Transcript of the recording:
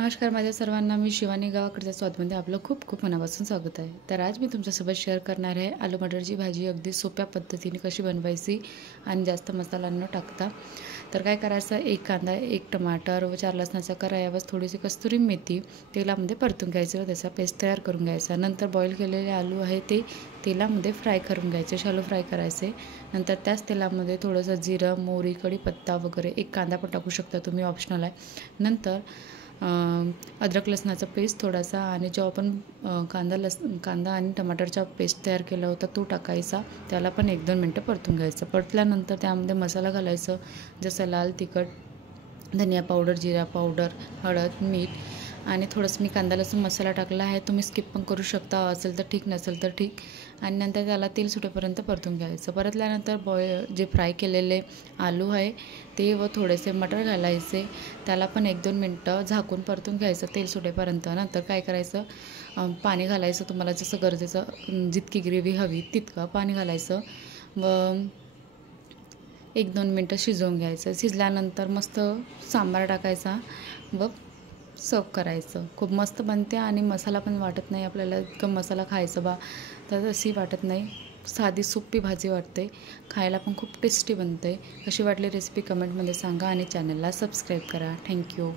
नमस्कार माझ्या सर्वांना, मी शिवानी गावाकडच्या स्वादमध्ये आपलं खूप खूप मनापासून स्वागत आहे। तर आज मी तुमच्यासोबत शेअर करणार आहे आलू मटरची भाजी अगदी सोप्या पद्धतीने कशी बनवायची आणि जास्त मसाला न टाकता। तर काय करायचं, एक कांदा, एक टमाटर व 4 लसणाच्या कळ्या व थोडीशी कस्तुरी मेथी तेलामध्ये परतून घ्यायचं व त्याचा पेस्ट तयार करून घ्यायचा। नंतर बॉईल केलेले आलू आहे ते तेलामध्ये फ्राय करून घ्यायचे, शॅलो फ्राय करायचे। नंतर त्याच तेलामध्ये थोडंसं जिरं, मोहरी, कढीपत्ता वगैरे, एक कांदा पण टाकू शकता तुम्ही, ऑप्शनल आहे। नंतर अद्रक लसणाचा पेस्ट थोडासा आणि जो आपण कांदा आणि टमाटरचा पेस्ट तयार केला होता तो टाकायचा, त्याला पण 1-2 मिनटं परतून घ्यायचं। परतल्यानंतर त्यामध्ये मसाला घालायचं, जसं लाल तिखट, धनिया पावडर, जिरा पावडर, हळद, मीठ आणि थोडंसं मी कांदा लसूण मसाला टाकला आहे, तुम्ही स्किप पण करू शकता, असेल तर ठीक, नसेल तर ठीक। आणि नंतर त्याला तेल सुटेपर्यंत परतून घ्यायचं। परतल्यानंतर जे फ्राय केलेले आलू आहे ते व थोडेसे मटर घालायचे, त्याला पण 1-2 मिनटं झाकून परतून घ्यायचं तेल सुटेपर्यंत। नंतर काय करायचं, पाणी घालायचं, तुम्हाला जसं गरजेचं, जितकी ग्रेव्ही हवी तितकं पाणी घालायचं व 1-2 मिनटं शिजवून घ्यायचं। शिजल्यानंतर मस्त सांबार टाकायचा व सर्व करायचं। खूप मस्त बनते आणि मसाला पण वाटत नाही आपल्याला, इतकं मसाला खायचं बा तर अशी वाटत नाही, साधी सोपी भाजी वाटते, खायला पण खूप टेस्टी बनते। कशी वाटली रेसिपी कमेंटमध्ये सांगा आणि चॅनलला सबस्क्राईब करा। थँक्यू।